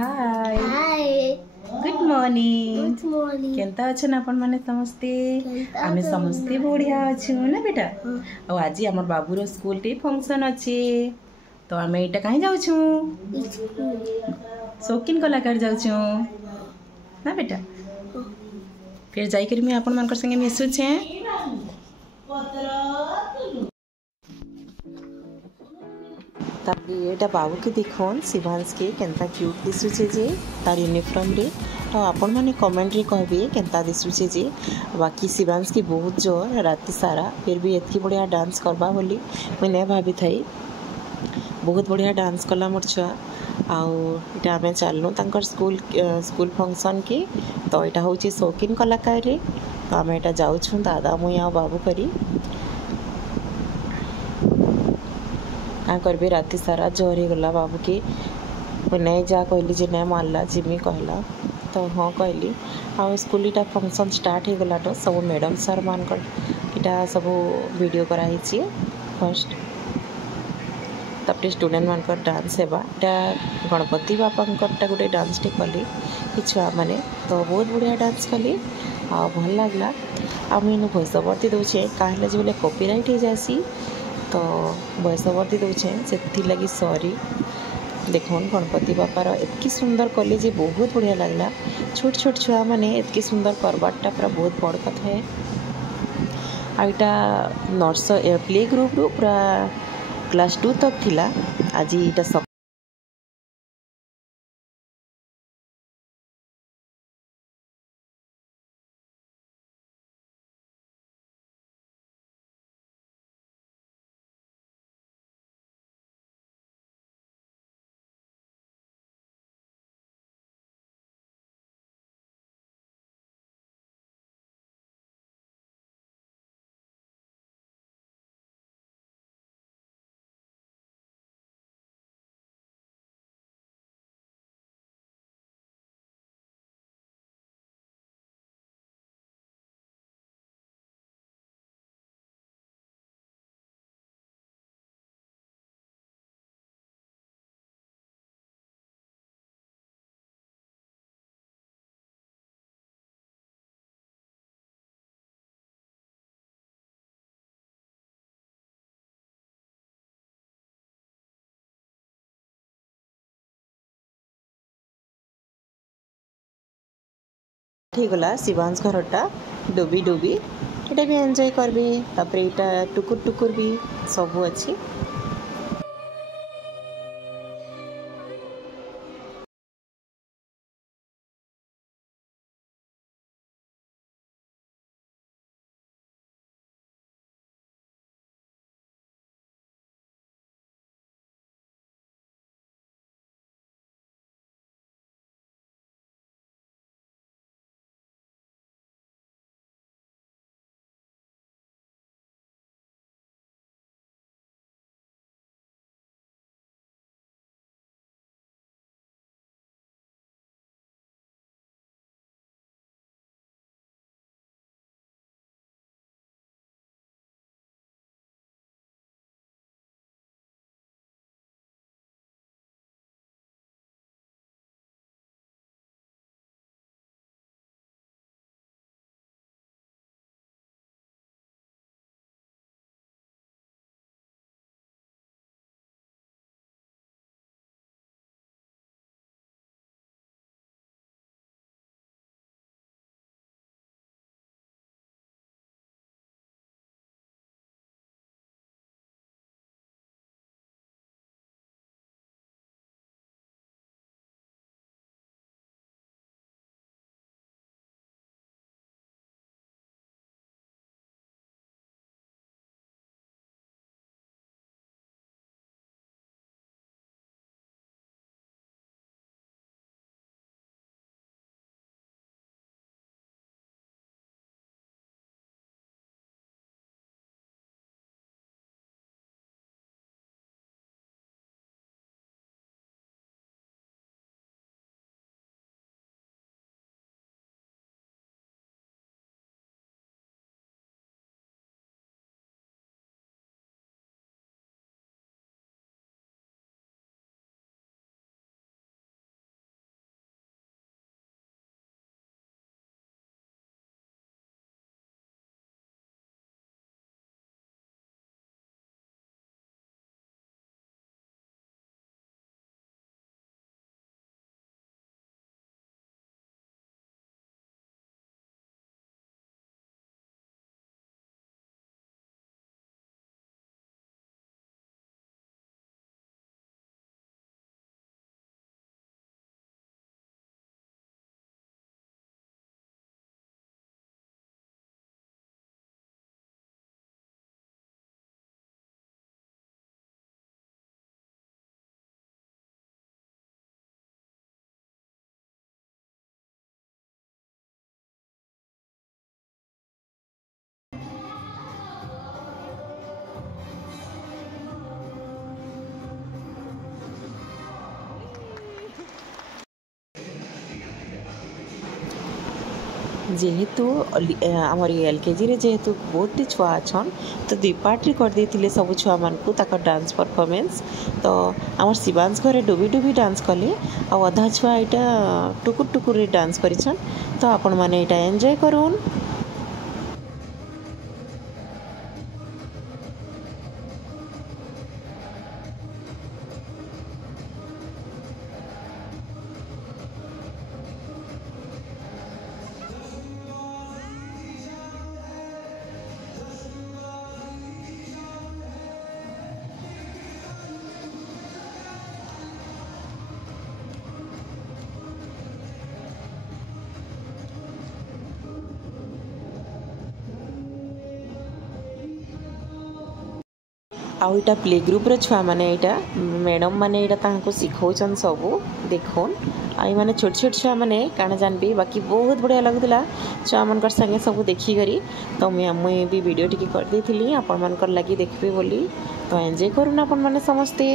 हाय hi good morning good morning केनता अछन आपण माने समस्ते केनता आमे अछन समस्ते ना? बढ़िया अछु ना बेटा हाँ। और आज हमर बाबूर स्कूल टे फंक्शन अछि तो आमे एटा कहीं जाउ छु स्कूल शौकीन कलाकार जाउ छु ना बेटा फिर जाई कर मैं आपण मानकर संगे मिसु छे ताकि एटा बाबू के देखोन शिवांश के केनता क्यूट दिसुचे जे तार यूनिफॉर्म रे तो आपण माने कमेंट रे कहबे केनता दिसुचे जे बाकी शिवांश की बहुत जोर राति सारा फिर भी एतकी बढ़िया डांस करबा बोली मैं ने भाभी थई बहुत बढ़िया डांस कला मोर छुआ आउ इटा आमे चलनु तांकर स्कूल फंक्शन के तो इटा होची शौकीन कलाकार रे तो आमे इटा जाउ छु दादा मुई आ बाबू करी क्या करबे राति सारा जोर ही गला बाबू के नहीं जा कहली जे नहीं मानला जिमी कहला तो हाँ कहली आ स्कूल इटा फंक्शन स्टार्ट हो गला तो सब मैडम सर मान इटा सब वीडियो कराई फर्स्ट तपटे स्टूडेंट मान डांस हेबा इटा गणपति बापा गोटे डांस टे कली कि छुआ मैंने तो बहुत बढ़िया डांस कली आ भल लगला आ मुझे भॉइस ओवर दे दूचे कहे जो बोले कॉपीराइट हो जासी तो भॉइस ओवर दे दूचे से लगी सॉरी देखो गणपति बापार एतकी सुंदर कले जे बहुत बढ़िया लगला छोट छोट छुआ मैंने एतकी सुंदर करवाटा पूरा बहुत बड़ कथा है आईटा नर्स प्ले ग्रुप रू पूरा क्लास 2 तक थिला आज इटा ठीक गला शिवांश घरटा डुबी डुबी इटा भी एंजॉय करबे तापर इटा टुकुर टुकुर भी सब अच्छी जेहेतु आमर LKG रे जेहेतु बहुत टी छुआ अच्छन तो 2 पार्ट रे कर देथिले सब छुआ मान को ताका डांस परफॉर्मेंस तो आमर शिवांश घरे डुबी डुबी डांस कले आ अधा छुआ एटा टुकुर टुकुर रे डांस करिछन तो आपण माने एटा एन्जॉय करून। आउ इटा प्ले ग्रुप रो छुआ माने इटा मैडम माने इटा तांको सिखौछन सब देखोन आई माने छोट छोट छुआ माने काना जानबी बाकी बहुत बढ़िया लगुला छुआ मन कर संगे सब देखी करी तो मैं भी वीडियो टिके कर देथिली आपण मन कर लागि देखबे बोली तो एन्जॉय करूना आपण माने समस्ते।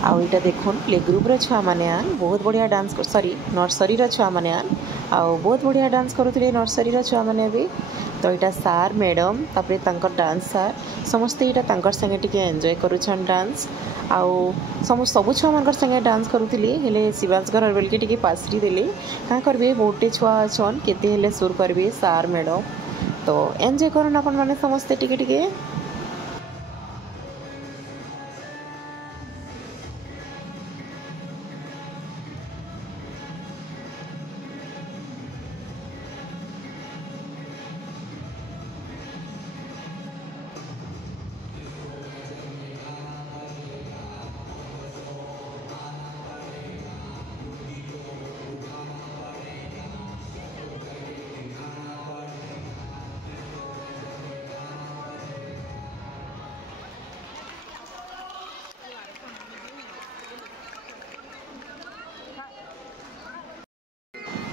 आउ इटा देखुन प्ले ग्रुप रो छुआ माने आन बहुत बढ़िया डांस कर सॉरी नर्सरी रो छुआ माने आन आउ बहुत बढ़िया डांस करुथिले नर्सरी रो छुआ माने भी तो इटा सार मैडम तापरे तांकर डांस सार समस्त इटा तांकर संगे टिके एन्जॉय करूछन डांस आउ सब छुआ मानकर संगे डांस करुथिले हेले शिवांश घर बेल के टिके पासरी देले का करबे बहुते छुआ छन केते हेले सुर करबे सार मैडम तो एन्जॉय करन अपन माने समस्त टिके टिके।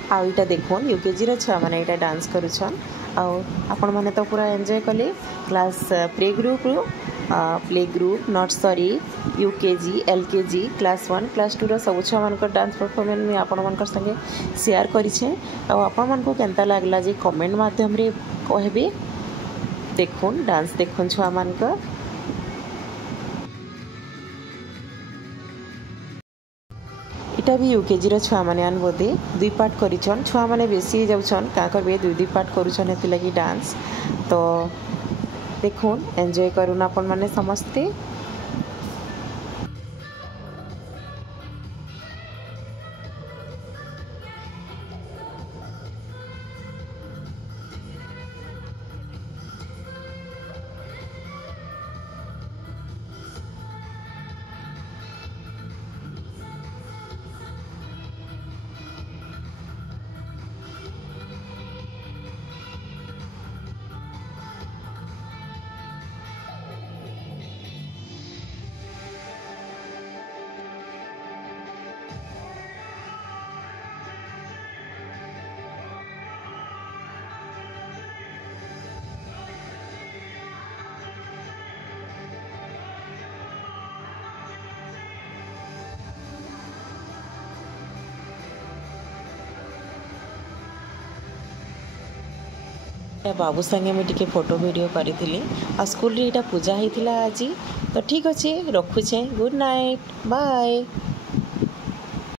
आउ इटा देखुन यूकेजी रो छुआ माने इटा डांस करूछन आउ आपण माने तो पूरा एन्जॉय कले class play group nursery UKG LKG class 1 class 2 रो सब छुआ मानकर डांस परफॉर्मेंस में आपण मानकर संगे शेयर करिछे आउ आपण मान को केनता लागला जे कमेंट माध्यम रे कहबे देखुन डांस देखुन छुआ मानकर। इटा भी यूकेजी रो छुआ माने आन बोधे 2 पार्ट करिछन छुआ माने बेसी जाउछन का करबे 2 पार्ट करूछन हेति लागि डांस तो देखुन एन्जॉय करून आपण माने समस्ते। बाबू संगे मुझे टिके फोटो वीडियो करी आ स्कूल रे पूजा होता आज तो ठीक अच्छे रखुचे गुड नाइट बाय।